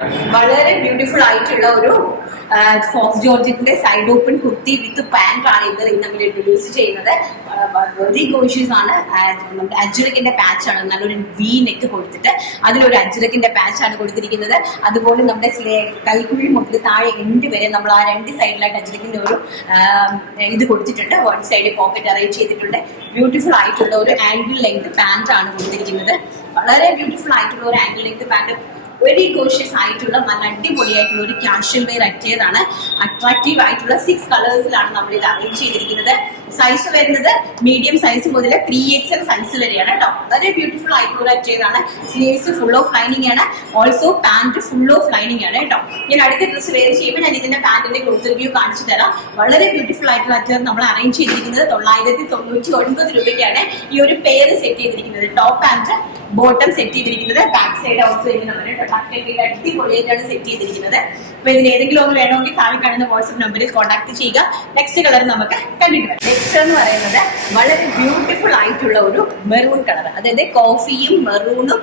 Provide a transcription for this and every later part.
വളരെ ബ്യൂട്ടിഫുൾ ആയിട്ടുള്ള ഒരു ഫോക്സ് ജോർജറ്റിന്റെ സൈഡ് ഓപ്പൺ കുർത്തി വിത്ത് പാന്റ് ആണ് ഇത് നമ്മൾ ഇൻട്രൊഡ്യൂസ് ചെയ്യുന്നത്. വെരി ഗോഷ്യസ് ആണ്. നമ്മുടെ അജ്രക്കിന്റെ പാച്ച് ആണ്, നല്ലൊരു വി നെക്ക് കൊടുത്തിട്ട് അതിലൊരു അജ്രക്കിന്റെ പാച്ച് ആണ് കൊടുത്തിരിക്കുന്നത്. അതുപോലെ നമ്മുടെ കൈക്കുഴി മുതൽ താഴെ എൻഡ് വരെ നമ്മൾ ആ രണ്ട് സൈഡിലായിട്ട് അജ്രക്കിന്റെ ഒരു ഇത് കൊടുത്തിട്ടുണ്ട്. വൺ സൈഡ് പോക്കറ്റ് അറേഞ്ച് ചെയ്തിട്ടുണ്ട്. ബ്യൂട്ടിഫുൾ ആയിട്ടുള്ള ഒരു ആംഗിൾ ലെങ്ത് പാന്റ് ആണ് കൊടുത്തിരിക്കുന്നത്. വളരെ ബ്യൂട്ടിഫുൾ ആയിട്ടുള്ള ഒരു angle length pant, very cautious ആയിട്ടുള്ള നല്ല അടിപൊളിയായിട്ടുള്ള ഒരു കാഷ്വൽ വെയർ അറ്റയറാണ്. അട്രാക്റ്റീവ് ആയിട്ടുള്ള 6 കളേഴ്സിലാണ് നമ്മൾ ഇത് അറേഞ്ച് ചെയ്തിരിക്കുന്നത്. സൈസ് വരുന്നത് മീഡിയം സൈസ് മുതൽ 3XL സൈസ് വരെയാണ് കേട്ടോ. വളരെ ബ്യൂട്ടിഫുൾ ആയിട്ടുള്ള ഒരു അറ്റയറാണ്. സ്ലീവ്സ് ഫുൾ ഓഫ് ലൈനിങ് ആണ്. Also pant full of lining ആണ് കേട്ടോ. ഞാൻ അടുത്ത ഡ്രസ് വെയർ ചെയ്യുമ്പോൾ ഞാൻ ഇതിന്റെ പാന്റിന്റെ ക്ലോസർ വ്യൂ കാണിച്ചു തരാം. വളരെ ബ്യൂട്ടിഫുൾ ആയിട്ടുള്ള അറ്റയർ നമ്മൾ അറേഞ്ച് ചെയ്തിരിക്കുന്നത് 999 രൂപയ്ക്കാണ് ഈ ഒരു പെയർ സെറ്റ് ചെയ്തിരിക്കുന്നത്. ടോപ്പ് ആൻഡ് ബോട്ടം സെറ്റ് ചെയ്തിരിക്കുന്നത്. ബാക്ക് സൈഡ് ഓൾസോ ഇങ്ങനെ അടിപൊളിയായിട്ടാണ് സെറ്റ് ചെയ്തിരിക്കുന്നത്. അപ്പൊ ഇതിൽ ഏതെങ്കിലും ഒന്ന് വേണമെങ്കിൽ താഴെ കാണുന്ന വാട്സ്ആപ്പ് നമ്പറിൽ കോൺടാക്ട് ചെയ്യുക. നെക്സ്റ്റ് കളർ നമുക്ക് കണ്ടിട്ട് വരാം. നെക്സ്റ്റ് എന്ന് പറയുന്നത് വളരെ ബ്യൂട്ടിഫുൾ ആയിട്ടുള്ള ഒരു മെറൂൺ കളർ, അതായത് കോഫിയും മെറൂണും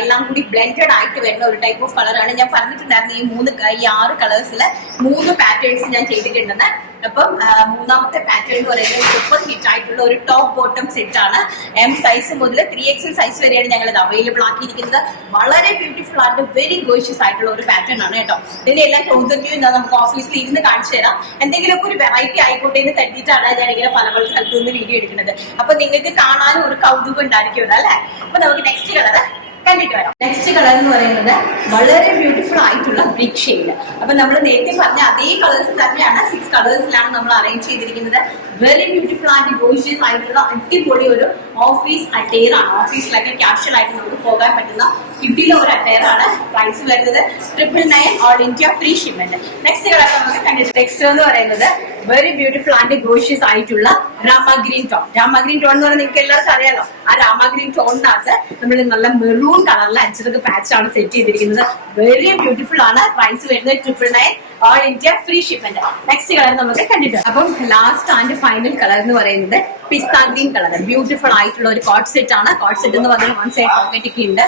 എല്ലാം കൂടി ബ്ലെൻഡഡ് ആയിട്ട് വരുന്ന ഒരു ടൈപ്പ് ഓഫ് കളറാണ്. ഞാൻ പറഞ്ഞിട്ടുണ്ടായിരുന്നു ഈ 6 കളേഴ്സിൽ 3 പാറ്റേൺസ് ഞാൻ ചെയ്തിട്ടുണ്ടെന്ന്. അപ്പം മൂന്നാമത്തെ പാറ്റേൺ എന്ന് പറയുന്നത് സൂപ്പർ ഹിറ്റ് ആയിട്ടുള്ള ഒരു ടോപ്പ് ബോട്ടം സെറ്റ് ആണ്. M സൈസ് മുതൽ 3XL സൈസ് വരെയാണ് ഞങ്ങൾ ഇത് അവൈലബിൾ ആക്കിയിരിക്കുന്നത്. വളരെ ബ്യൂട്ടിഫുൾ ആയിട്ട് വെരി ഗോഷ്യസ് ആയിട്ടുള്ള ഒരു പാറ്റേൺ ആണ് കേട്ടോ. ഇതിന്റെ എല്ലാം ക്ലോസർ വ്യൂ നമുക്ക് ഓഫീസിൽ ഇരുന്ന് കാണിച്ചു തരാം. എന്തെങ്കിലുമൊക്കെ ഒരു വെറൈറ്റി ആയിക്കോട്ടെ എന്ന് കരുതിയിട്ടാണ് ഞാൻ ഇങ്ങനെ പല പല സ്ഥലത്തു നിന്ന് വീഡിയോ എടുക്കുന്നത്. അപ്പൊ നിങ്ങൾക്ക് കാണാനും ഒരു കൗതുകം ഉണ്ടായിരിക്കുമല്ലോ അല്ലെ. അപ്പൊ നമുക്ക് നെക്സ്റ്റ് കളർ കണ്ടിട്ട് വരാം. നെക്സ്റ്റ് കളർ എന്ന് പറയുന്നത് വളരെ ബ്യൂട്ടിഫുൾ ആയിട്ടുള്ള ബ്രിക്ക് ഷെയ്ഡ്. അപ്പൊ നമ്മൾ നേരത്തെ പറഞ്ഞ അതേ കളേഴ്സ് തന്നെയാണ്, 6 കളേഴ്സിലാണ് നമ്മൾ അറേഞ്ച് ചെയ്തിരിക്കുന്നത്. വെരി ബ്യൂട്ടിഫുൾ ആൻഡ് ഗോഷ്യസ് ആയിട്ടുള്ള അടിപൊളി ഒരു ഓഫീസ് അറ്റയർ ആണ്. ഓഫീസിലൊക്കെ ക്യാഷ്വൽ ആയിട്ട് നമുക്ക് പോകാൻ പറ്റുന്ന കിട്ടിയിലെ ഒരു അറ്റയർ ആണ്. പ്രൈസ് വരുന്നത് 999 all India free shipment. Next colour നമുക്ക് കണ്ടിട്ട് നെക്സ്റ്റ് എന്ന് പറയുന്നത് വെരി ബ്യൂട്ടിഫുൾ ആൻഡ് ഗോഷ്യസ് ആയിട്ടുള്ള Rama green tone. Rama green tone എന്ന് പറഞ്ഞാൽ നിങ്ങൾക്ക് എല്ലാവർക്കും അറിയാലോ. ആ രാമ ഗ്രീൻ ടോണിനകത്ത് നമ്മൾ നല്ല മെറൂൺ കളറിലെ അഞ്ച് പാച്ച് ആണ് സെറ്റ് ചെയ്തിരിക്കുന്നത്. വെരി ബ്യൂട്ടിഫുൾ ആണ്. പ്രൈസ് വരുന്നത് 999 all India free shipment. Next colour നമുക്ക് കണ്ടിട്ട്. അപ്പം ലാസ്റ്റ് ആൻഡ് ഫൈനൽ കളർ എന്ന് പറയുന്നത് പിസ്ത ഗ്രീൻ കളർ. ബ്യൂട്ടിഫുൾ ആയിട്ടുള്ള ഒരു കോട്ട് സെറ്റ് ആണ്. കോട്ട് സെറ്റ് എന്ന് പറഞ്ഞാൽ 1 സൈഡ് പോക്കറ്റ് ഒക്കെ ഉണ്ട്.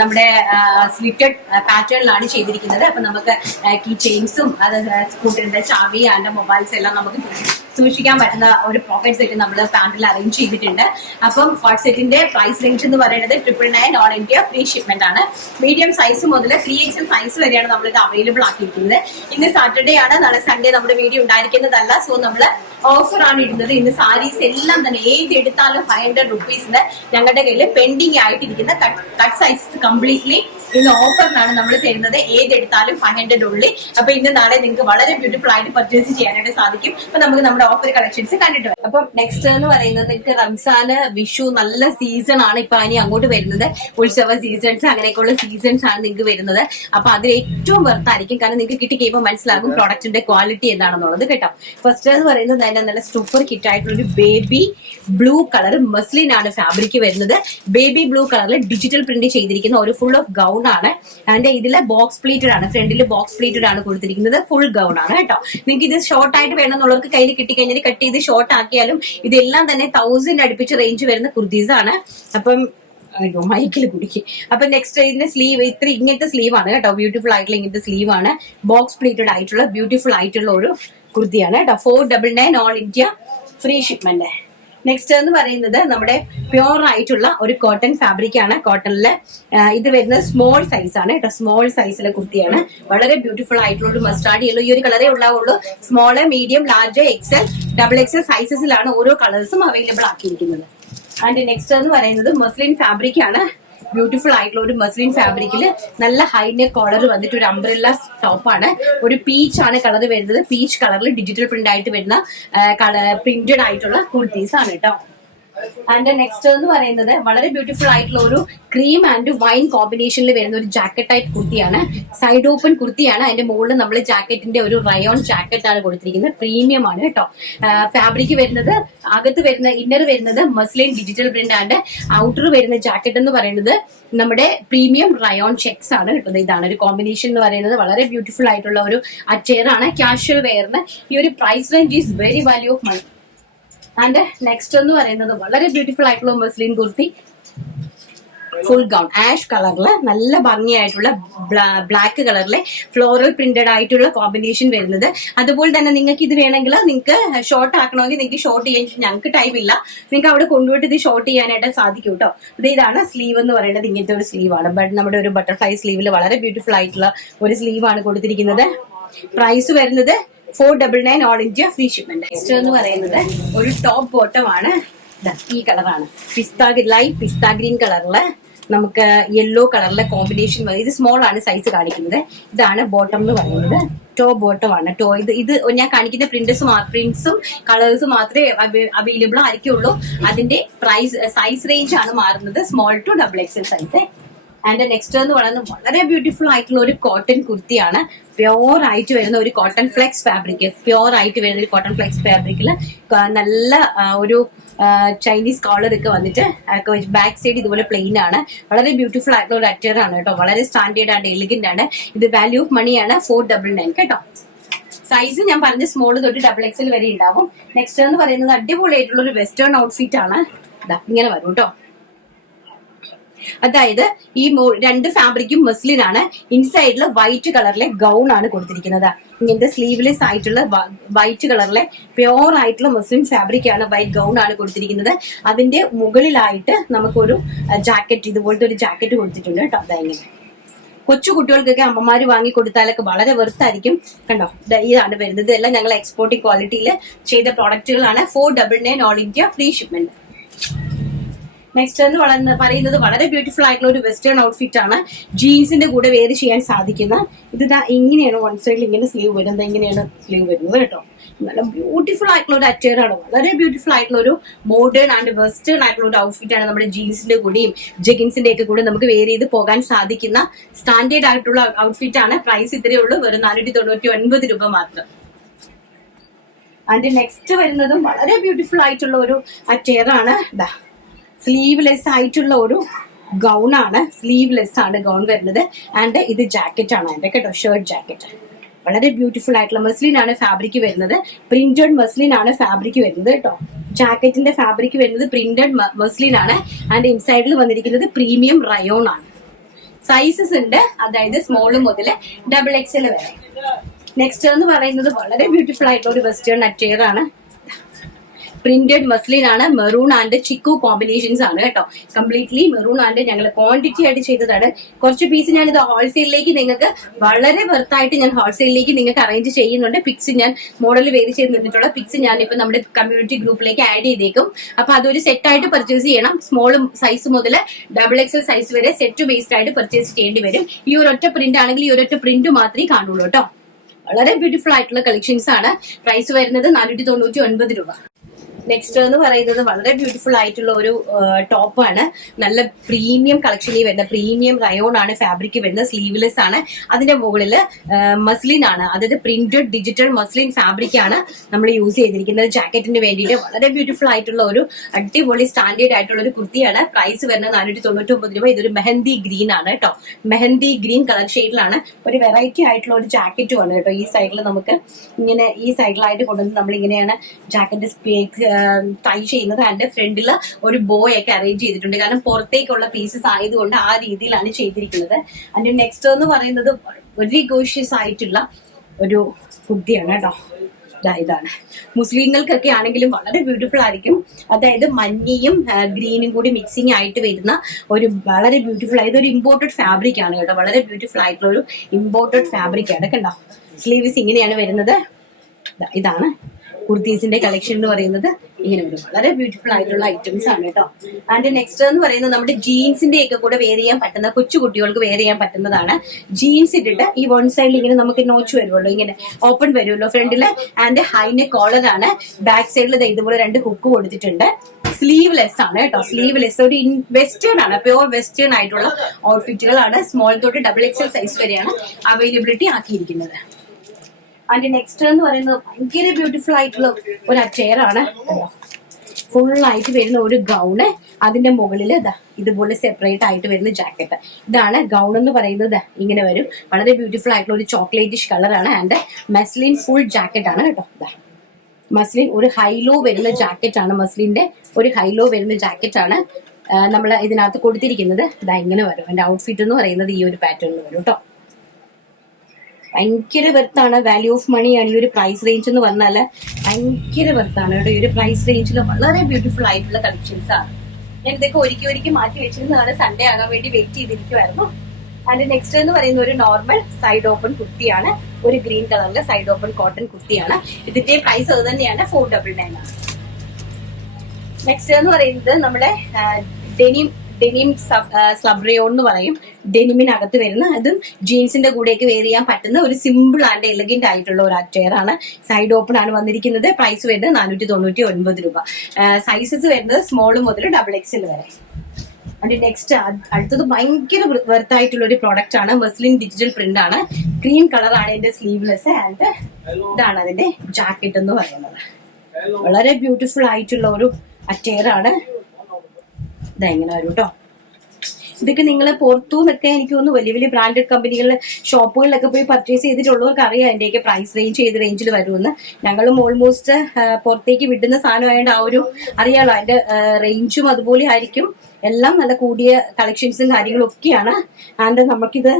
നമ്മുടെ സ്ലിറ്റഡ് പാറ്റേണിലാണ് ചെയ്തിരിക്കുന്നത്. അപ്പൊ നമുക്ക് കീ ചെയിൻസും അത് സ്കൂട്ടറിന്റെ ചാവി ആൻഡ് മൊബൈൽസ് എല്ലാം നമുക്ക് സൂക്ഷിക്കാൻ പറ്റുന്ന ഒരു പോക്കറ്റ് സെറ്റ് നമ്മൾ പാന്റിൽ അറേഞ്ച് ചെയ്തിട്ടുണ്ട്. അപ്പം കോട്ട് സെറ്റിന്റെ പ്രൈസ് റേഞ്ച് എന്ന് പറയുന്നത് 999 ഓൾ ഇന്ത്യ ഫ്രീ ഷിപ്മെന്റ് ആണ്. മീഡിയം സൈസ് മുതൽ 3XL സൈസ് വരെയാണ് നമ്മൾ ഇത് അവൈലബിൾ ആക്കിയിരിക്കുന്നത്. ഇന്ന് സാറ്റർഡേ ആണ്, നാളെ സൺഡേ നമ്മുടെ വീഡിയോ ഉണ്ടായിരിക്കുന്നതല്ല. സോ നമ്മൾ ഓഫർ ആണ് ഇടുന്നത്. ഇന്ന് സാരീസ് എല്ലാം തന്നെ ഏത് എടുത്താലും 500 റുപ്പീസിന് ഞങ്ങളുടെ കയ്യിൽ പെൻഡിങ് ആയിട്ടിരിക്കുന്ന കട്ട് സൈസസ് കംപ്ലീറ്റ്ലി ഇന്ന് ഓഫറിനാണ് നമ്മൾ തരുന്നത്. ഏതെടുത്താലും 500 ഉള്ളിൽ. അപ്പൊ ഇന്ന് നാളെ നിങ്ങൾക്ക് വളരെ ബ്യൂട്ടിഫുൾ ആയിട്ട് പർച്ചേസ് ചെയ്യാനായിട്ട് സാധിക്കും. അപ്പൊ നമുക്ക് നമ്മുടെ ഓഫർ കളക്ഷൻസ് കണ്ടിട്ട് വരാം. അപ്പം നെക്സ്റ്റ് എന്ന് പറയുന്നത് നിങ്ങൾക്ക് റംസാന്, വിഷു നല്ല സീസൺ ആണ് ഇപ്പൊ ഇനി അങ്ങോട്ട് വരുന്നത്. ഉത്സവ സീസൺസ് അങ്ങനെയൊക്കെയുള്ള സീസൺസ് ആണ് നിങ്ങൾക്ക് വരുന്നത്. അപ്പൊ അതിൽ ഏറ്റവും വെറുത്തായിരിക്കും, കാരണം നിങ്ങൾക്ക് കിട്ടി കഴിയുമ്പോൾ മനസ്സിലാകും പ്രോഡക്റ്റിന്റെ ക്വാളിറ്റി എന്താണെന്നുള്ളത് കേട്ടോ. ഫസ്റ്റ് എന്ന് പറയുന്നത് അതിന്റെ നല്ല സൂപ്പർ ഹിറ്റ് ആയിട്ടുള്ള ഒരു ബേബി ബ്ലൂ കളർ മസ്ലിൻ ആണ് ഫാബ്രിക് വരുന്നത്. ബേബി ബ്ലൂ കളറിൽ ഡിജിറ്റൽ പ്രിന്റ് ചെയ്തിരിക്കുന്ന ഒരു ഫുൾ ഓഫ് ഗൗൺ ആണ്. അതിന്റെ ഇതിലെ ബോക്സ് പ്ലീറ്റഡ് ആണ്, ഫ്രണ്ടിൽ ബോക്സ് പ്ലീറ്റഡ് ആണ് കൊടുത്തിരിക്കുന്നത്. ഫുൾ ഗൗൺ ആണ് കേട്ടോ. നിങ്ങൾക്ക് ഇത് ഷോർട്ട് ആയിട്ട് വേണമെന്നുള്ളവർക്ക് കയ്യിൽ കിട്ടിക്കഴിഞ്ഞാൽ കട്ട് ചെയ്ത് ഷോർട്ട് ആക്കിയാലും ഇതെല്ലാം തന്നെ 1000 അടുപ്പിച്ച് റേഞ്ച് വരുന്ന കുർത്തീസ് ആണ്. അപ്പം അയ്യോ മൈക്കിൽ കുടിക്കും. അപ്പൊ നെക്സ്റ്റ് ഇതിന്റെ സ്ലീവ് ഇങ്ങനത്തെ സ്ലീവ് ആണ് കേട്ടോ. ബ്യൂട്ടിഫുൾ ആയിട്ടുള്ള ഇങ്ങനത്തെ സ്ലീവ് ആണ്. ബോക്സ് പ്ലീറ്റഡ് ആയിട്ടുള്ള ബ്യൂട്ടിഫുൾ ആയിട്ടുള്ള ഒരു കുർത്തിയാണ് കേട്ടോ. 499 all India free shipment. Next എന്ന് പറയുന്നത് നമ്മുടെ പ്യോർ ആയിട്ടുള്ള ഒരു കോട്ടൺ ഫാബ്രിക് ആണ്. കോട്ടണില് ഇത് വരുന്നത് സ്മോൾ സൈസ് ആണ് കേട്ടോ. സ്മോൾ സൈസിലെ കുർത്തിയാണ്. വളരെ ബ്യൂട്ടിഫുൾ ആയിട്ടുള്ള ഒരു മസ്റ്റാർഡ് യെല്ലോ, ഈ ഒരു കളറേ ഉണ്ടാവുള്ളൂ. Small, medium, large, XL, XXL സൈസസിലാണ് ഓരോ കളേഴ്സും അവൈലബിൾ ആക്കിയിരിക്കുന്നത്. ആൻഡ് നെക്സ്റ്റ് എന്ന് പറയുന്നത് മസ്ലിൻ ഫാബ്രിക് ആണ്. ബ്യൂട്ടിഫുൾ ആയിട്ടുള്ള ഒരു മസ്ലിൻ ഫാബ്രിക്കിൽ നല്ല ഹൈ നെക്ക് കോളർ വന്നിട്ട് ഒരു അംബ്രല്ല ടോപ്പാണ്. ഒരു പീച്ച് ആണ് കളർ വരുന്നത്. പീച്ച് കളറിൽ ഡിജിറ്റൽ പ്രിന്റ് ആയിട്ട് വരുന്ന പ്രിന്റഡ് ആയിട്ടുള്ള കുർത്തീസ് ആണ് കേട്ടോ. ആൻഡ് നെക്സ്റ്റ് എന്ന് പറയുന്നത് വളരെ ബ്യൂട്ടിഫുൾ ആയിട്ടുള്ള ഒരു ക്രീം ആൻഡ് വൈൻ കോമ്പിനേഷനിൽ വരുന്ന ഒരു ജാക്കറ്റ് ടൈപ്പ് കുർത്തിയാണ്. സൈഡ് ഓപ്പൺ കുർത്തിയാണ്. അതിന്റെ മുകളിൽ നമ്മൾ ജാക്കറ്റിന്റെ ഒരു റയോൺ ജാക്കറ്റ് ആണ് കൊടുത്തിരിക്കുന്നത്. പ്രീമിയം ആണ് കേട്ടോ. ഫാബ്രിക് വരുന്നത് അകത്ത് വരുന്ന ഇന്നർ വരുന്നത് muslin digital print and outer വരുന്ന ജാക്കറ്റ് എന്ന് പറയുന്നത് നമ്മുടെ പ്രീമിയം റയോൺ ചെക്സ് ആണ് കിട്ടുന്നത്. ഇതാണ് ഒരു കോമ്പിനേഷൻ എന്ന് പറയുന്നത്. വളരെ ബ്യൂട്ടിഫുൾ ആയിട്ടുള്ള ഒരു അറ്റയർ ആണ്. കാഷ്വൽ വെയറിന് ഈ ഒരു price range is very value of money. And next എന്ന് പറയുന്നത് വളരെ ബ്യൂട്ടിഫുൾ ആയിട്ടുള്ള muslin kurti. Full gown ash കളറില് നല്ല ഭംഗിയായിട്ടുള്ള ബ്ലാക്ക് കളറിലെ ഫ്ലോറൽ പ്രിന്റഡ് ആയിട്ടുള്ള കോമ്പിനേഷൻ വരുന്നത്. അതുപോലെ തന്നെ നിങ്ങൾക്ക് ഇത് വേണമെങ്കിൽ നിങ്ങൾക്ക് ഷോർട്ട് ആക്കണമെങ്കിൽ നിങ്ങൾക്ക് ഷോർട്ട് ചെയ്യാൻ, ഞങ്ങൾക്ക് ടൈം ഇല്ല, നിങ്ങൾക്ക് അവിടെ കൊണ്ടുപോയിട്ട് ഇത് ഷോർട്ട് ചെയ്യാനായിട്ട് സാധിക്കും കേട്ടോ. ഇതാണ് സ്ലീവ് എന്ന് പറയുന്നത്. ഇങ്ങനത്തെ ഒരു സ്ലീവ് ആണ്. നമ്മുടെ ഒരു ബട്ടർഫ്ലൈ സ്ലീവിൽ വളരെ ബ്യൂട്ടിഫുൾ ആയിട്ടുള്ള ഒരു സ്ലീവ് ആണ് കൊടുത്തിരിക്കുന്നത്. പ്രൈസ് വരുന്നത് 499 all India free shipment. Next എന്ന് പറയുന്നത് ഒരു ടോപ്പ് ബോട്ടം ആണ്. ഈ കളറാണ്, ലൈറ്റ് പിസ്ത ഗ്രീൻ കളറില് നമുക്ക് യെല്ലോ കളറിലെ കോമ്പിനേഷൻ. ഇത് സ്മോൾ ആണ് സൈസ് കാണിക്കുന്നത്. ഇതാണ് ബോട്ടം എന്ന് പറയുന്നത്. ടോപ്പ് ബോട്ടം ആണ്. ഇത് ഞാൻ കാണിക്കുന്ന പ്രിന്റ്സും കളേഴ്സും മാത്രമേ അവൈലബിൾ ആയിരിക്കുള്ളൂ. അതിന്റെ സൈസ് റേഞ്ച് ആണ് മാറുന്നത്, small to XXL size. And next എന്ന് പറയുന്നത് വളരെ ബ്യൂട്ടിഫുൾ ആയിട്ടുള്ള ഒരു കോട്ടൺ കുർത്തിയാണ്. പ്യോർ ആയിട്ട് വരുന്ന ഒരു കോട്ടൺ ഫ്ലെക്സ് ഫാബ്രിക്, പ്യോർ ആയിട്ട് വരുന്ന ഒരു കോട്ടൺ ഫ്ലെക്സ് ഫാബ്രിക്കിൽ നല്ല ഒരു ചൈനീസ് കോളർ ഒക്കെ വന്നിട്ട് ബാക്ക് സൈഡ് ഇതുപോലെ പ്ലെയിൻ ആണ്. വളരെ ബ്യൂട്ടിഫുൾ ആയിട്ടുള്ള ഒരു അറ്റയർ ആണ് കേട്ടോ. വളരെ സ്റ്റാൻഡേർഡ് ആണ്, എലിഗന്റ് ആണ്. ഇത് വാല്യൂ ഓഫ് മണിയാണ് 499 കേട്ടോ. സൈസ് ഞാൻ പറഞ്ഞ സ്മോൾ തൊട്ട് XXL വരെ ഉണ്ടാവും. നെക്സ്റ്റ് എന്ന് പറയുന്നത് അടിപൊളിയായിട്ടുള്ള ഒരു വെസ്റ്റേൺ ഔട്ട്ഫിറ്റ് ആണ്. ഇങ്ങനെ വരും കേട്ടോ. അതായത് ഈ രണ്ട് ഫാബ്രിക്കും മസ്ലിൻ ആണ്. ഇൻസൈഡില് വൈറ്റ് കളറിലെ ഗൗൺ ആണ് കൊടുത്തിരിക്കുന്നത്. ഇങ്ങനത്തെ സ്ലീവ്ലെസ് ആയിട്ടുള്ള വൈറ്റ് കളറിലെ പ്യോർ ആയിട്ടുള്ള മസ്ലിൻ ഫാബ്രിക് ആണ്, വൈറ്റ് ഗൗൺ ആണ് കൊടുത്തിരിക്കുന്നത്. അതിന്റെ മുകളിലായിട്ട് നമുക്കൊരു ജാക്കറ്റ്, ഇതുപോലത്തെ ഒരു ജാക്കറ്റ് കൊടുത്തിട്ടുണ്ട് കേട്ടോ. അതായത് കൊച്ചു കുട്ടികൾക്കൊക്കെ അമ്മമാര് വാങ്ങി കൊടുത്താലൊക്കെ വളരെ വെറുത്തായിരിക്കും. കണ്ടോ, ഇതാണ് വരുന്നത്. ഇതെല്ലാം ഞങ്ങൾ എക്സ്പോർട്ടിംഗ് ക്വാളിറ്റിയിൽ ചെയ്ത പ്രോഡക്റ്റുകളാണ്. 499 all India free shipment. Next എന്ന് പറയുന്നത് വളരെ ബ്യൂട്ടിഫുൾ ആയിട്ടുള്ള ഒരു വെസ്റ്റേൺ ഔട്ട്ഫിറ്റ് ആണ്. ജീൻസിന്റെ കൂടെ വെയർ ചെയ്യാൻ സാധിക്കുന്ന. ഇങ്ങനെയാണ് വൺ സൈഡിൽ ഇങ്ങനെ സ്ലീവ് വരുന്നത്. ഇങ്ങനെയാണ് സ്ലീവ് വരുന്നത് കേട്ടോ. നല്ല ബ്യൂട്ടിഫുൾ ആയിട്ടുള്ള ഒരു അറ്റയർ ആണ്. വളരെ ബ്യൂട്ടിഫുൾ ആയിട്ടുള്ള ഒരു മോഡേൺ ആൻഡ് വെസ്റ്റേൺ ആയിട്ടുള്ള ഒരു ഔട്ട്ഫിറ്റ് ആണ്. നമ്മുടെ ജീൻസിന്റെ കൂടെയും ജഗിൻസിന്റെ ഒക്കെ കൂടെ നമുക്ക് വെയർ ചെയ്ത് പോകാൻ സാധിക്കുന്ന സ്റ്റാൻഡേർഡ് ആയിട്ടുള്ള ഔട്ട്ഫിറ്റ് ആണ്. പ്രൈസ് ഇത്രയേ ഉള്ളൂ, വെറും 499 രൂപ മാത്രം. അതിന്റെ നെക്സ്റ്റ് വരുന്നതും വളരെ ബ്യൂട്ടിഫുൾ ആയിട്ടുള്ള ഒരു അറ്റയർ ആണ്. സ്ലീവ്ലെസ് ആയിട്ടുള്ള ഒരു ഗൗൺ ആണ്. സ്ലീവ്ലെസ് ആണ് ഗൗൺ വരുന്നത്. ആൻഡ് ഇത് ജാക്കറ്റ് ആണ് അതിന്റെ കേട്ടോ, ഷർട്ട് ജാക്കറ്റ്. വളരെ ബ്യൂട്ടിഫുൾ ആയിട്ടുള്ള മസ്ലിൻ ആണ് ഫാബ്രിക് വരുന്നത്. പ്രിന്റഡ് മസ്ലിൻ ആണ് ഫാബ്രിക് വരുന്നത് കേട്ടോ. ജാക്കറ്റിന്റെ ഫാബ്രിക് വരുന്നത് പ്രിന്റഡ് മസ്ലിൻ ആണ്. ആൻഡ് ഇൻസൈഡിൽ വന്നിരിക്കുന്നത് പ്രീമിയം റയോൺ ആണ്. സൈസസ് ഉണ്ട്, അതായത് സ്മോൾ മുതൽ XXL വരെ. നെക്സ്റ്റ് എന്ന് പറയുന്നത് വളരെ ബ്യൂട്ടിഫുൾ ആയിട്ടുള്ള ഒരു വെസ്റ്റേൺ അറ്റയർ ആണ്. പ്രിന്റഡ് മസ്ലിൻ ആണ്. മെറൂൺ ആൻഡ് ചിക്കു കോമ്പിനേഷൻസ് ആണ് കേട്ടോ. കംപ്ലീറ്റ്ലി മെറൂൺ ആൻഡ് ഞങ്ങൾ ക്വാണ്ടിറ്റി ആയിട്ട് ചെയ്തതാണ്. കുറച്ച് പീസ് ഞാനിത് ഹോൾസെയിലേക്ക് നിങ്ങൾക്ക് വളരെ വെർത്തായിട്ട് ഞാൻ ഹോൾസെയിലേക്ക് നിങ്ങൾക്ക് അറേഞ്ച് ചെയ്യുന്നുണ്ട്. പിക്സ് ഞാൻ മോഡൽ വേരി ചെയ്ത് നിന്നിട്ടുള്ള പിക്സ് ഞാനിപ്പോൾ നമ്മുടെ കമ്മ്യൂണിറ്റി ഗ്രൂപ്പിലേക്ക് ആഡ് ചെയ്തേക്കും. അപ്പൊ അതൊരു സെറ്റായിട്ട് പർച്ചേസ് ചെയ്യണം. സ്മോൾ സൈസ് മുതൽ XXL സൈസ് വരെ സെറ്റ് ബേസ്ഡ് ആയിട്ട് പർച്ചേസ് ചെയ്യേണ്ടി വരും. ഈ ഒരൊറ്റ പ്രിന്റ് ആണെങ്കിൽ ഈ ഒരൊറ്റ പ്രിന്റ് മാത്രമേ കാണുള്ളൂ കേട്ടോ. വളരെ ബ്യൂട്ടിഫുൾ ആയിട്ടുള്ള കളക്ഷൻസ് ആണ്. പ്രൈസ് വരുന്നത് 499 രൂപ. നെക്സ്റ്റ് എന്ന് പറയുന്നത് വളരെ ബ്യൂട്ടിഫുൾ ആയിട്ടുള്ള ഒരു ടോപ്പാണ്. നല്ല പ്രീമിയം കളക്ഷനിൽ വരുന്ന പ്രീമിയം റയോൺ ആണ് ഫാബ്രിക് വരുന്നത്. സ്ലീവ്ലെസ് ആണ്. അതിന്റെ മുകളിൽ മസ്ലിൻ ആണ്, അതായത് പ്രിന്റഡ് ഡിജിറ്റൽ മസ്ലിൻ ഫാബ്രിക് ആണ് നമ്മൾ യൂസ് ചെയ്തിരിക്കുന്നത്. ജാക്കറ്റിന് വേണ്ടിയിട്ട് വളരെ ബ്യൂട്ടിഫുൾ ആയിട്ടുള്ള ഒരു അടിപൊളി സ്റ്റാൻഡേർഡ് ആയിട്ടുള്ള ഒരു കുർത്തിയാണ്. പ്രൈസ് വരുന്നത് 499 രൂപ. ഇതൊരു മെഹന്തി ഗ്രീൻ ആണ് കേട്ടോ. മെഹന്തി ഗ്രീൻ കളർ ഷെയ്ഡിലാണ്. ഒരു വെറൈറ്റി ആയിട്ടുള്ള ഒരു ജാക്കറ്റും ആണ് കേട്ടോ. ഈ സൈഡിൽ നമുക്ക് ഇങ്ങനെ ഈ സൈഡിലായിട്ട് കൊണ്ടുവന്ന് നമ്മൾ ഇങ്ങനെയാണ് ജാക്കറ്റ് ടൈ ചെയ്യുന്നത്. അതിന്റെ ഫ്രണ്ടിൽ ഒരു ബോയ് ഒക്കെ അറേഞ്ച് ചെയ്തിട്ടുണ്ട്. കാരണം പുറത്തേക്കുള്ള പീസസ് ആയതുകൊണ്ട് ആ രീതിയിലാണ് ചെയ്തിരിക്കുന്നത്. അതിന്റെ നെക്സ്റ്റ് എന്ന് പറയുന്നത് വെരി ഗോഷ്യസ് ആയിട്ടുള്ള ഒരു കുർത്തിയാണ് കേട്ടോ. ഇതാണ് മുസ്ലിങ്ങൾക്കൊക്കെ ആണെങ്കിലും വളരെ ബ്യൂട്ടിഫുൾ ആയിരിക്കും. അതായത് മഞ്ഞയും ഗ്രീനും കൂടി മിക്സിംഗ് ആയിട്ട് വരുന്ന ഒരു വളരെ ബ്യൂട്ടിഫുൾ ആയത് ഒരു ഇമ്പോർട്ടഡ് ഫാബ്രിക് ആണ് കേട്ടോ. വളരെ ബ്യൂട്ടിഫുൾ ആയിട്ടുള്ള ഒരു ഇമ്പോർട്ടഡ് ഫാബ്രിക് ആണ് കണ്ടോ. സ്ലീവ്സ് ഇങ്ങനെയാണ് വരുന്നത്. ഇതാണ് കുർത്തീസിന്റെ കളക്ഷൻ എന്ന് പറയുന്നത്. ഇങ്ങനെ വരും. വളരെ ബ്യൂട്ടിഫുൾ ആയിട്ടുള്ള ഐറ്റംസ് ആണ് കേട്ടോ. ആൻഡ് നെക്സ്റ്റ് എന്ന് പറയുന്നത് നമ്മുടെ ജീൻസിന്റെ ഒക്കെ കൂടെ വെയർ ചെയ്യാൻ പറ്റുന്ന, കൊച്ചു കുട്ടികൾക്ക് വെയർ ചെയ്യാൻ പറ്റുന്നതാണ്. ജീൻസ് ഇട്ടിട്ട് ഈ വൺ സൈഡിൽ ഇങ്ങനെ നമുക്ക് നോച്ച് വരുമല്ലോ, ഇങ്ങനെ ഓപ്പൺ വരുമല്ലോ ഫ്രണ്ടില്. ആൻഡ് ഹൈനെക്ക് കോളർ ആണ്. ബാക്ക് സൈഡിൽ ഇതുപോലെ 2 ഹുക്ക് കൊടുത്തിട്ടുണ്ട്. സ്ലീവ്ലെസ് ആണ് കേട്ടോ. സ്ലീവ്ലെസ് ഒരു വെസ്റ്റേൺ ആണ്, പ്യോർ വെസ്റ്റേൺ ആയിട്ടുള്ള ഔട്ട്ഫിറ്റുകളാണ്. സ്മോൾ തൊട്ട് XXL സൈസ് വരെയാണ് അവൈലബിലിറ്റി ആക്കിയിരിക്കുന്നത്. അതിന്റെ നെക്സ്റ്റ് എന്ന് പറയുന്നത് ഭയങ്കര ബ്യൂട്ടിഫുൾ ആയിട്ടുള്ള ഒരു അറ്റയർ ആണ്. ഫുൾ ആയിട്ട് വരുന്ന ഒരു ഗൗണ്. അതിന്റെ മുകളിൽ ഇതുപോലെ സെപ്പറേറ്റ് ആയിട്ട് വരുന്ന ജാക്കറ്റ്. ഇതാണ് ഗൗൺ എന്ന് പറയുന്നത്. ഇങ്ങനെ വരും. വളരെ ബ്യൂട്ടിഫുൾ ആയിട്ടുള്ള ഒരു ചോക്ലേറ്റിഷ് കളറാണ്. ആൻഡ് മസ്ലിൻ ഫുൾ ജാക്കറ്റ് ആണ് കേട്ടോ. മസ്ലിൻ ഒരു ഹൈലോ വരുന്ന ജാക്കറ്റ് ആണ്. മസ്ലിന്റെ ഒരു ഹൈലോ വരുന്ന ജാക്കറ്റ് ആണ്. നമ്മൾ ഇതിനകത്ത് കൊടുത്തിരിക്കുന്നത് ഇതാ ഇങ്ങനെ വരും. എൻ്റെ ഔട്ട്ഫിറ്റ് എന്ന് പറയുന്നത് ഈ ഒരു പാറ്റേണിൽ വരും കേട്ടോ. ഭയങ്കര വെർത്താണ്, വാല്യൂ ഓഫ് മണിയാണ് ഈ ഒരു പ്രൈസ് റേഞ്ച് എന്ന് പറഞ്ഞാൽ. ഭയങ്കര വെർത്താണ് കേട്ടോ. ഈ ഒരു പ്രൈസ് റേഞ്ചിൽ വളരെ ബ്യൂട്ടിഫുൾ ആയിട്ടുള്ള കളക്ഷൻസ് ആണ്. ഞാൻ ഇതൊക്കെ ഒരുക്കി മാറ്റി വെച്ചിരുന്നതാണ്. സൺഡേ ആകാൻ വേണ്ടി വെയിറ്റ് ചെയ്തിരിക്കുമായിരുന്നു. ആൻഡ് നെക്സ്റ്റ് എന്ന് പറയുന്ന ഒരു നോർമൽ സൈഡ് ഓപ്പൺ കുർത്തിയാണ്. ഒരു ഗ്രീൻ കളറിലെ സൈഡ് ഓപ്പൺ കോട്ടൺ കുർത്തിയാണ്. ഇതിന്റെ പ്രൈസ് അത് തന്നെയാണ്, 499 ആണ്. നെക്സ്റ്റ് എന്ന് പറയുന്നത് നമ്മുടെ ഡെനിം സ്ലബ്രിയോൺ എന്ന് പറയും. ഡെനിമിനകത്ത് വരുന്ന അതും ജീൻസിന്റെ കൂടെയൊക്കെ വെയർ ചെയ്യാൻ പറ്റുന്ന ഒരു സിമ്പിൾ ആൻഡ് എലഗന്റ് ആയിട്ടുള്ള ഒരു അറ്റയർ ആണ്. സൈഡ് ഓപ്പൺ ആണ് വന്നിരിക്കുന്നത്. പ്രൈസ് വരുന്നത് 499 രൂപ. സൈസസ് വരുന്നത് സ്മോൾ മുതൽ XXL വരെ. അതിന്റെ നെക്സ്റ്റ് അടുത്തത് ഭയങ്കര വെർത്തായിട്ടുള്ള ഒരു പ്രോഡക്റ്റ് ആണ്. മസ്ലിൻ ഡിജിറ്റൽ പ്രിന്റ് ആണ്. ക്രീം കളർ ആണ് ഇതിന്റെ സ്ലീവ്ലെസ്. ആൻഡ് ഇതാണ് അതിന്റെ ജാക്കറ്റ് എന്ന് പറയുന്നത്. വളരെ ബ്യൂട്ടിഫുൾ ആയിട്ടുള്ള ഒരു അറ്റയർ ആണ്. ഇതെങ്ങനെ വരും കേട്ടോ. ഇതൊക്കെ നിങ്ങൾ പുറത്തുനിന്നൊക്കെ എനിക്ക് തോന്നുന്നു വലിയ വലിയ ബ്രാൻഡഡ് കമ്പനികളിലെ ഷോപ്പുകളിലൊക്കെ പോയി പർച്ചേസ് ചെയ്തിട്ടുള്ളവർക്ക് അറിയാം അതിന്റെയൊക്കെ പ്രൈസ് റേഞ്ച് ഏത് റേഞ്ചിൽ വരുമെന്ന്. ഞങ്ങളും ഓൾമോസ്റ്റ് പുറത്തേക്ക് വിടുന്ന സാധനമായതുകൊണ്ട് ആ ഒരു അറിയാലോ, അതിന്റെ റേഞ്ചും അതുപോലെ ആയിരിക്കും. എല്ലാം നല്ല കൂടിയ കളക്ഷൻസും കാര്യങ്ങളും ഒക്കെയാണ്. ആൻഡ് നമുക്കിത്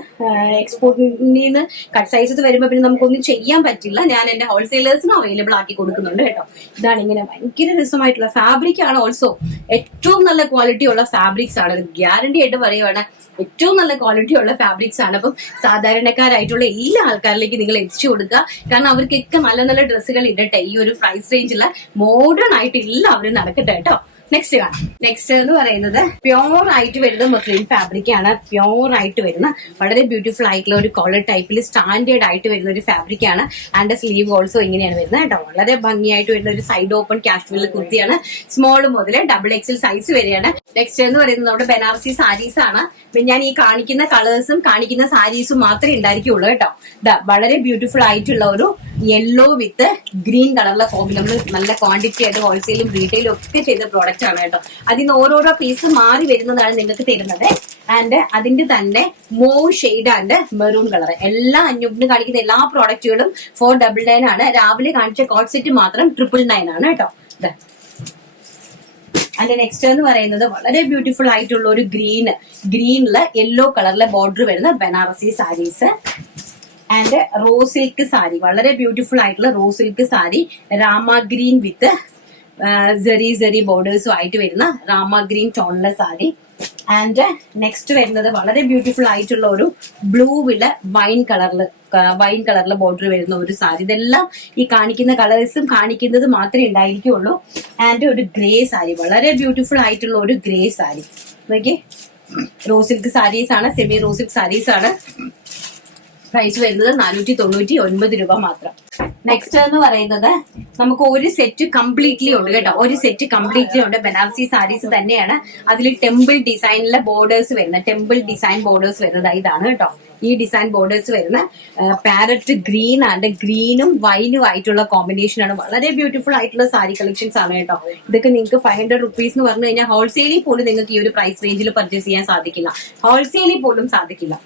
എക്സ്പോർട്ടിൽ നിന്ന് കട്ട് സൈസസ് വരുമ്പോൾ പിന്നെ നമുക്കൊന്നും ചെയ്യാൻ പറ്റില്ല. ഞാൻ എന്റെ ഹോൾസെയിലേഴ്സിനും അവൈലബിൾ ആക്കി കൊടുക്കുന്നുണ്ട് കേട്ടോ. ഇതാണ് ഇങ്ങനെ ഭയങ്കര രസമായിട്ടുള്ള ഫാബ്രിക് ആണ്. ഓൾസോ ഏറ്റവും നല്ല ക്വാളിറ്റി ഉള്ള ഫാബ്രിക്സ് ആണ്. ഗ്യാരണ്ടി ആയിട്ട് പറയുവാണ്, ഏറ്റവും നല്ല ക്വാളിറ്റി ഉള്ള ഫാബ്രിക്സ് ആണ്. അപ്പം സാധാരണക്കാരായിട്ടുള്ള എല്ലാ ആൾക്കാരിലേക്ക് നിങ്ങൾ എത്തിച്ചു കൊടുക്കുക. കാരണം അവർക്കൊക്കെ നല്ല നല്ല ഡ്രസ്സുകൾ ഇടട്ടെ. ഈ ഒരു പ്രൈസ് റേഞ്ചിൽ മോഡേൺ ആയിട്ട് എല്ലാവരും നടക്കട്ടെ കേട്ടോ. നെക്സ്റ്റ് കാണാം. നെക്സ്റ്റ് എന്ന് പറയുന്നത് പ്യോർ ആയിട്ട് വരുന്ന മസ്ലിൻ ഫാബ്രിക് ആണ്. പ്യോർ ആയിട്ട് വരുന്ന വളരെ ബ്യൂട്ടിഫുൾ ആയിട്ടുള്ള ഒരു കോളർ ടൈപ്പിൽ സ്റ്റാൻഡേർഡ് ആയിട്ട് വരുന്ന ഒരു ഫാബ്രിക് ആണ്. ആൻഡ് സ്ലീവ് ഓൾസോ ഇങ്ങനെയാണ് വരുന്നത് കേട്ടോ. വളരെ ഭംഗിയായിട്ട് വരുന്ന ഒരു സൈഡ് ഓപ്പൺ കാഷ്വൽ കുർത്തിയാണ്. സ്മോൾ മുതൽ XXL സൈസ് വരെയാണ്. നെക്സ്റ്റ് എന്ന് പറയുന്നത് നമ്മുടെ ബനാറസി സാരീസ് ആണ്. ഞാൻ ഈ കാണിക്കുന്ന കളേഴ്സും കാണിക്കുന്ന സാരീസും മാത്രമേ ഉണ്ടായിരിക്കുള്ളൂ കേട്ടോ. വളരെ ബ്യൂട്ടിഫുൾ ആയിട്ടുള്ള ഒരു യെല്ലോ വിത്ത് ഗ്രീൻ കളറിലെ കോമ്പി നമ്മൾ നല്ല ക്വാണ്ടിറ്റി ആയിട്ട് ഹോൾസെയിലും റീറ്റെയിലും ഒക്കെ ചെയ്ത പ്രോഡക്റ്റ് ആണ് കേട്ടോ. അതിന് ഓരോരോ പീസ് മാറി വരുന്നതാണ് നിങ്ങൾക്ക് തരുന്നത്. ആൻഡ് അതിന്റെ തന്നെ mauve shade and maroon colour എല്ലാ അഞ്ഞൂറിന് കാണിക്കുന്ന എല്ലാ പ്രോഡക്റ്റുകളും 499 ആണ്. രാവിലെ കാണിച്ച കോട്ട് സെറ്റ് മാത്രം 999 ആണ് കേട്ടോ. അതിന്റെ നെക്സ്റ്റ് എന്ന് പറയുന്നത് വളരെ ബ്യൂട്ടിഫുൾ ആയിട്ടുള്ള ഒരു ഗ്രീനില് യെല്ലോ കളറിലെ ബോർഡർ വരുന്ന Banarasi saris. And raw silk sari, വളരെ ബ്യൂട്ടിഫുൾ ആയിട്ടുള്ള raw silk sari. Rama green with zari ബോർഡേഴ്സും ആയിട്ട് വരുന്ന രാമ ഗ്രീൻ ടോണിലെ സാരി. ആൻഡ് നെക്സ്റ്റ് വരുന്നത് വളരെ ബ്യൂട്ടിഫുൾ ആയിട്ടുള്ള ഒരു ബ്ലൂവില് വൈൻ കളറിലെ ബോർഡർ വരുന്ന ഒരു സാരി. ഇതെല്ലാം ഈ കാണിക്കുന്ന കളേഴ്സും കാണിക്കുന്നത് മാത്രമേ ഉണ്ടായിരിക്കുള്ളൂ. ആൻഡ് ഒരു ഗ്രേ സാരി, വളരെ ബ്യൂട്ടിഫുൾ ആയിട്ടുള്ള ഒരു grey sari. Okay, raw silk saris ആണ്, സെമി റോ സിൽക്ക് സാരീസ് ആണ്. പ്രൈസ് വരുന്നത് 499 രൂപ മാത്രം. നെക്സ്റ്റ് എന്ന് പറയുന്നത് നമുക്ക് ഒരു സെറ്റ് കംപ്ലീറ്റ്ലി ഉണ്ട് കേട്ടോ. ഒരു സെറ്റ് കംപ്ലീറ്റ്ലി ഉണ്ട്. ബനാറസി സാരീസ് തന്നെയാണ്. അതിൽ ടെമ്പിൾ ഡിസൈനിലെ ബോർഡേഴ്സ് വരുന്ന ഇതാണ് കേട്ടോ. ഈ ഡിസൈൻ ബോർഡേഴ്സ് വരുന്ന പാരറ്റ് ഗ്രീൻ ആൻഡ് ഗ്രീനും വൈനും ആയിട്ടുള്ള കോമ്പിനേഷൻ ആണ്. വളരെ ബ്യൂട്ടിഫുൾ ആയിട്ടുള്ള സാരി കളക്ഷൻസ് ആണ് കേട്ടോ. ഇതൊക്കെ നിങ്ങൾക്ക് 500 റുപ്പീസ് എന്ന് പറഞ്ഞു കഴിഞ്ഞാൽ ഹോൾസെയിലിൽ പോലും നിങ്ങൾക്ക് ഈ ഒരു പ്രൈസ് റേഞ്ചിൽ പർച്ചേസ് ചെയ്യാൻ സാധിക്കില്ല. ഹോൾസെയിലിൽ പോലും സാധിക്കില്ല.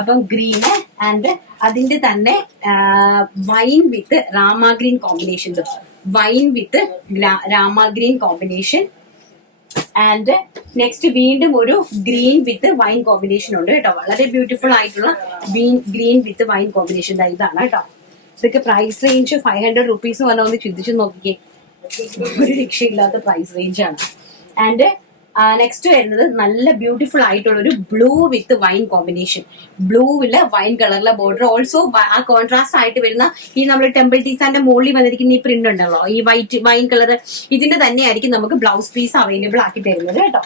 അപ്പം ഗ്രീന് ആൻഡ് അതിന്റെ തന്നെ wine with Rama green combination. Wine with Rama green combination. And next വീണ്ടും ഒരു ഗ്രീൻ വിത്ത് വൈൻ കോമ്പിനേഷൻ ഉണ്ട് കേട്ടോ. വളരെ ബ്യൂട്ടിഫുൾ ആയിട്ടുള്ള ഗ്രീൻ വിത്ത് വൈൻ കോമ്പിനേഷൻ ഇതാണ് കേട്ടോ. ഇതൊക്കെ പ്രൈസ് റേഞ്ച് 500 റുപ്പീസ് എന്ന് പറഞ്ഞാൽ ഒന്ന് ചിന്തിച്ചു നോക്കിക്കേ. ഒരു രക്ഷയില്ലാത്ത പ്രൈസ് റേഞ്ച് ആണ്. ആൻഡ് നെക്സ്റ്റ് വരുന്നത് നല്ല ബ്യൂട്ടിഫുൾ ആയിട്ടുള്ള ഒരു ബ്ലൂ വിത്ത് വൈൻ കോമ്പിനേഷൻ. ബ്ലൂവില് വൈൻ കളറിലെ ബോർഡർ. ഓൾസോ ആ കോൺട്രാസ്റ്റ് ആയിട്ട് വരുന്ന ഈ നമ്മുടെ ടെമ്പിൾ ഡിസൈന്റെ മുകളിൽ വന്നിരിക്കുന്ന ഈ പ്രിന്റ് ഉണ്ടല്ലോ, ഈ വൈൻ കളർ, ഇതിന്റെ തന്നെ ആയിരിക്കും നമുക്ക് ബ്ലൗസ് പീസ് അവൈലബിൾ ആക്കി തരുന്നത് കേട്ടോ.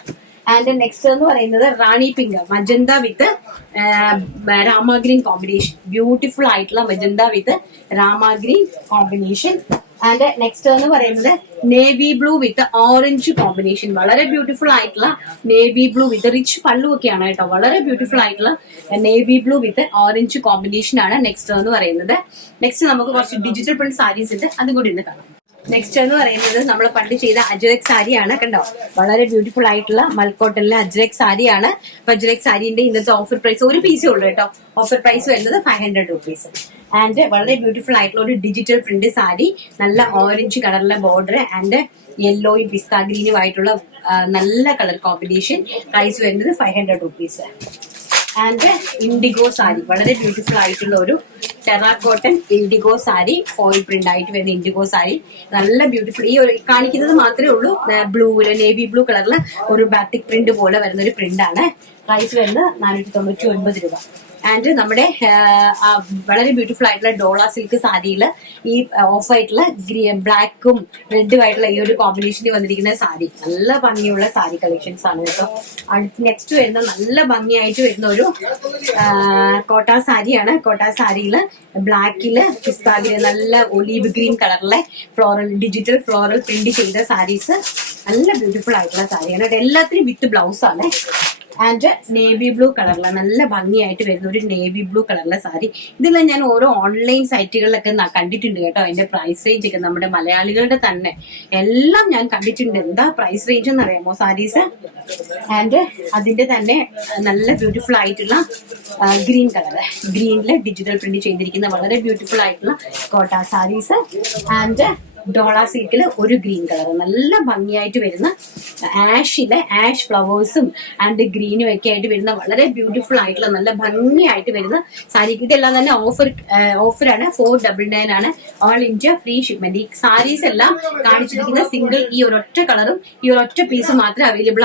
ആൻഡ് നെക്സ്റ്റ് എന്ന് പറയുന്നത് റാണി പിങ്ക് മജന്ത വിത്ത് രാമ ഗ്രീൻ കോമ്പിനേഷൻ. ബ്യൂട്ടിഫുൾ ആയിട്ടുള്ള magenta with Rama green combination. And next എന്ന് പറയുന്നത് നേവി ബ്ലൂ വിത്ത് ഓറഞ്ച് കോമ്പിനേഷൻ. വളരെ ബ്യൂട്ടിഫുൾ ആയിട്ടുള്ള നേവി ബ്ലൂ വിത്ത് റിച്ച് പല്ലു ഒക്കെയാണ് കേട്ടോ. വളരെ ബ്യൂട്ടിഫുൾ ആയിട്ടുള്ള നേവി ബ്ലൂ വിത്ത് ഓറഞ്ച് കോമ്പിനേഷൻ ആണ് നെക്സ്റ്റ് എന്ന് പറയുന്നത്. നെക്സ്റ്റ് നമുക്ക് കുറച്ച് ഡിജിറ്റൽ പ്രിന്റ് സാരീസ് ഉണ്ട്, അതും കൂടി ഇന്ന് കാണാം. നെക്സ്റ്റ് എന്ന് പറയുന്നത് നമ്മൾ പണ്ട് ചെയ്ത അജ്രക് സാരിയാണ്. കണ്ടോ, വളരെ ബ്യൂട്ടിഫുൾ ആയിട്ടുള്ള മൽക്കോട്ടനിലെ അജ്രക് സാരിയാണ്. അപ്പൊ അജ്രക് സാരിന്റെ ഇന്നത്തെ ഓഫർ പ്രൈസ് ഒരു പീസേ ഉള്ളൂ കേട്ടോ. ഓഫർ പ്രൈസ് വരുന്നത് 500 rupees. ആൻഡ് വളരെ ബ്യൂട്ടിഫുൾ ആയിട്ടുള്ള ഒരു ഡിജിറ്റൽ പ്രിന്റ് സാരി, നല്ല ഓറഞ്ച് കളറിലെ ബോർഡർ ആൻഡ് യെല്ലോയും പിസ്ത ഗ്രീനും ആയിട്ടുള്ള നല്ല കളർ കോമ്പിനേഷൻ. പ്രൈസ് വരുന്നത് 500 rupees. ആൻഡ് ഇൻഡിഗോ സാരി, വളരെ ബ്യൂട്ടിഫുൾ ആയിട്ടുള്ള ഒരു ടെറാക്കോട്ടൺ ഇൻഡിഗോ സാരി, ഫോയിൽ പ്രിന്റ് ആയിട്ട് വരുന്ന ഇൻഡിഗോ സാരി, നല്ല ബ്യൂട്ടിഫുൾ. ഈ ഒരു കാണിക്കുന്നത് മാത്രമേ ഉള്ളൂ ബ്ലൂവില്, നേവി ബ്ലൂ കളറിൽ ഒരു ബാത്തിക് പ്രിന്റ് പോലെ വരുന്ന ഒരു പ്രിന്റ് ആണ്. പ്രൈസ് വരുന്നത് 499 രൂപ. ആൻഡ് നമ്മുടെ വളരെ ബ്യൂട്ടിഫുൾ ആയിട്ടുള്ള ഡോള സിൽക്ക് സാരിയിൽ ഈ ഓഫ് ആയിട്ടുള്ള ബ്ലാക്കും റെഡും ആയിട്ടുള്ള ഈ ഒരു കോമ്പിനേഷനിൽ വന്നിരിക്കുന്ന സാരി, നല്ല ഭംഗിയുള്ള സാരി കളക്ഷൻസ് ആണ് കേട്ടോ. നെക്സ്റ്റ് വരുന്ന നല്ല ഭംഗിയായിട്ട് വരുന്ന ഒരു കോട്ട സാരിയാണ്. കോട്ട സാരിയിൽ ബ്ലാക്കില് പിസ്താവില് നല്ല ഒലീവ് ഗ്രീൻ കളറിലെ ഡിജിറ്റൽ ഫ്ലോറൽ പ്രിന്റ് ചെയ്ത സാരീസ്, നല്ല ബ്യൂട്ടിഫുൾ ആയിട്ടുള്ള സാരിയാണ്. എല്ലാത്തിനും വിത്ത് ബ്ലൗസ് ആണ്. ആൻഡ് നേവി ബ്ലൂ കളറിലെ നല്ല ഭംഗിയായിട്ട് വരുന്ന ഒരു നേവി ബ്ലൂ കളറിലെ സാരി. ഇതെല്ലാം ഞാൻ ഓരോ ഓൺലൈൻ സൈറ്റുകളിലൊക്കെ കണ്ടിട്ടുണ്ട് കേട്ടോ. അതിന്റെ പ്രൈസ് റേഞ്ച് ഒക്കെ നമ്മുടെ മലയാളികളുടെ തന്നെ എല്ലാം ഞാൻ കണ്ടിട്ടുണ്ട്. എന്താ പ്രൈസ് റേഞ്ച് എന്ന് അറിയാമോ സാരീസ്? ആൻഡ് അതിന്റെ തന്നെ നല്ല ബ്യൂട്ടിഫുൾ ആയിട്ടുള്ള ഗ്രീൻ കളറ്, ഗ്രീനില് ഡിജിറ്റൽ പ്രിന്റ് ചെയ്തിരിക്കുന്ന വളരെ ബ്യൂട്ടിഫുൾ ആയിട്ടുള്ള കോട്ട സാരീസ്. ആൻഡ് ഡോള സിൽക്കില് ഒരു ഗ്രീൻ കളർ, നല്ല ഭംഗിയായിട്ട് വരുന്ന ആഷ് ഫ്ലവേഴ്സും ആൻഡ് ഗ്രീനും ഒക്കെ ആയിട്ട് വരുന്ന വളരെ ബ്യൂട്ടിഫുൾ ആയിട്ടുള്ള നല്ല ഭംഗിയായിട്ട് വരുന്ന സാരി. ഇതെല്ലാം തന്നെ ഓഫറാണ്. 499 ആണ്. All India free shipment. ഈ സാരീസ് എല്ലാം കാണിച്ചിരിക്കുന്ന സിംഗിൾ ഈ ഒരൊറ്റ കളറും ഈ ഒരൊറ്റ പീസും മാത്രമേ അവൈലബിൾ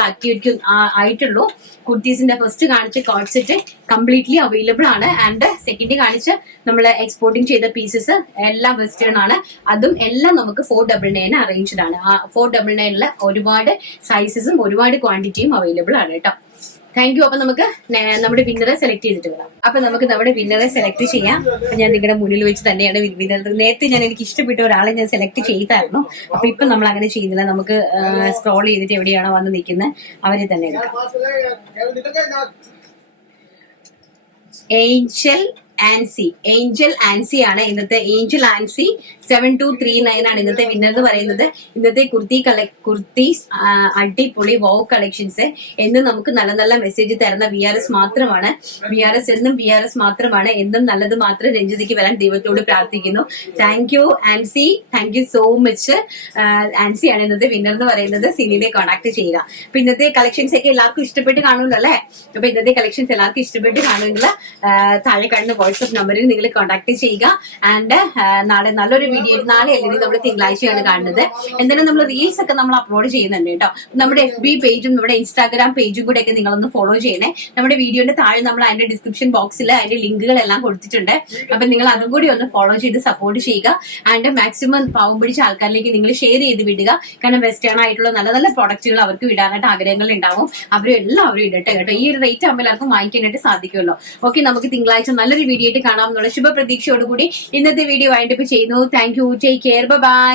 ആയിട്ടുള്ളൂ. കുർത്തീസിന്റെ ഫസ്റ്റ് കാണിച്ച കോട്ട് സെറ്റ് കംപ്ലീറ്റ്ലി അവൈലബിൾ ആണ്. ആൻഡ് സെക്കൻഡ് കാണിച്ച നമ്മൾ എക്സ്പോർട്ടിങ് ചെയ്ത പീസസ് എല്ലാം വെസ്റ്റേൺ ആണ്. അതും എല്ലാം നമുക്ക് 499 അറേഞ്ച്ഡ് ആണ്. 499 ഒരുപാട് സൈസസും ഒരുപാട് ക്വാണ്ടിറ്റിയും അവൈലബിൾ ആണ് കേട്ടോ. Thank you. അപ്പൊ നമുക്ക് നമ്മുടെ വിന്നറെ സെലക്ട് ചെയ്തിട്ട് വരാം. അപ്പൊ നമുക്ക് നമ്മുടെ വിന്നറെ സെലക്ട് ചെയ്യാം. ഞാൻ നിങ്ങളുടെ മുന്നിൽ വെച്ച് തന്നെയാണ് വിന്നർ. നേരത്തെ എനിക്ക് ഇഷ്ടപ്പെട്ട ഒരാളെ ഞാൻ സെലക്ട് ചെയ്തായിരുന്നു. അപ്പൊ ഇപ്പൊ നമ്മൾ അങ്ങനെ ചെയ്യുന്നില്ല. നമുക്ക് സ്ക്രോൾ ചെയ്തിട്ട് എവിടെയാണോ വന്ന് നിൽക്കുന്നത് അവരെ തന്നെ എടുക്കാം. ഏഞ്ചൽ ആൻസി ആണ് ഇന്നത്തെ. ഏഞ്ചൽ ആൻസി 7239 ആണ് ഇന്നത്തെ വിന്നർ എന്ന് പറയുന്നത്. ഇന്നത്തെ കുർത്തീസ് അടിപൊളി വോ കളക്ഷൻസ് എന്ന് നമുക്ക് നല്ല നല്ല മെസ്സേജ് തരുന്ന VRS മാത്രമാണ്. VRS മാത്രമാണ്. എന്നും നല്ലത് മാത്രം രഞ്ജിതയ്ക്ക് വരാൻ ദൈവത്തോട് പ്രാർത്ഥിക്കുന്നു. Thank you Ancy, thank you so much. Ancy ആണ് ഇന്നത്തെ വിന്നർ എന്ന് പറയുന്നത്. സിനിനെ കോൺടാക്ട് ചെയ്യുക. അപ്പൊ ഇന്നത്തെ കളക്ഷൻസ് ഒക്കെ എല്ലാവർക്കും ഇഷ്ടപ്പെട്ട് കാണുമല്ലോ അല്ലെ? അപ്പൊ ഇന്നത്തെ കളക്ഷൻസ് എല്ലാവർക്കും ഇഷ്ടപ്പെട്ട് കാണുമെങ്കിൽ താഴെ കാണുന്ന വാട്സ്ആപ്പ് നമ്പറിൽ നിങ്ങൾ കോൺടാക്ട് ചെയ്യുക. ആൻഡ് നാളെ നല്ലൊരു വീഡിയോ, നാളെ അല്ലെങ്കിൽ നമ്മൾ തിങ്കളാഴ്ചയാണ് കാണുന്നത്. എന്തായാലും നമ്മൾ റീൽസ് ഒക്കെ നമ്മൾ അപ്ലോഡ് ചെയ്യുന്നുണ്ട് കേട്ടോ. നമ്മുടെ FB പേജും നമ്മുടെ ഇൻസ്റ്റാഗ്രാം പേജും കൂടെ ഒക്കെ നിങ്ങളൊന്ന് ഫോളോ ചെയ്യണേ. നമ്മുടെ വീഡിയോന്റെ താഴെ നമ്മൾ അതിന്റെ ഡിസ്ക്രിപ്ഷൻ ബോക്സിൽ അതിന്റെ ലിങ്കുകളെല്ലാം കൊടുത്തിട്ടുണ്ട്. അപ്പൊ നിങ്ങൾ അതും കൂടി ഒന്ന് ഫോളോ ചെയ്ത് സപ്പോർട്ട് ചെയ്യുക. ആൻഡ് മാക്സിമം പാവം പിടിച്ച ആൾക്കാരിലേക്ക് നിങ്ങൾ ഷെയർ ചെയ്ത് വിടുക. കാരണം വെസ്റ്റേൺ ആയിട്ടുള്ള നല്ല നല്ല പ്രൊഡക്റ്റുകൾ അവർക്ക് വിടാനായിട്ട് ആഗ്രഹങ്ങൾ ഉണ്ടാവും. അവരും ഇടട്ടെ കേട്ടോ. ഈ ഒരു റേറ്റ് ആകുമ്പോൾ എല്ലാവർക്കും വാങ്ങിക്കാനായിട്ട് സാധിക്കുമല്ലോ. ഓക്കെ, നമുക്ക് തിങ്കളാഴ്ച നല്ലൊരു വീഡിയോ ആയിട്ട് കാണാം എന്നുള്ള ശുഭപ്രതീക്ഷയോടുകൂടി ഇന്നത്തെ വീഡിയോ വൈൻഡപ്പ് ചെയ്യുന്നു. Thank you. Take care. By.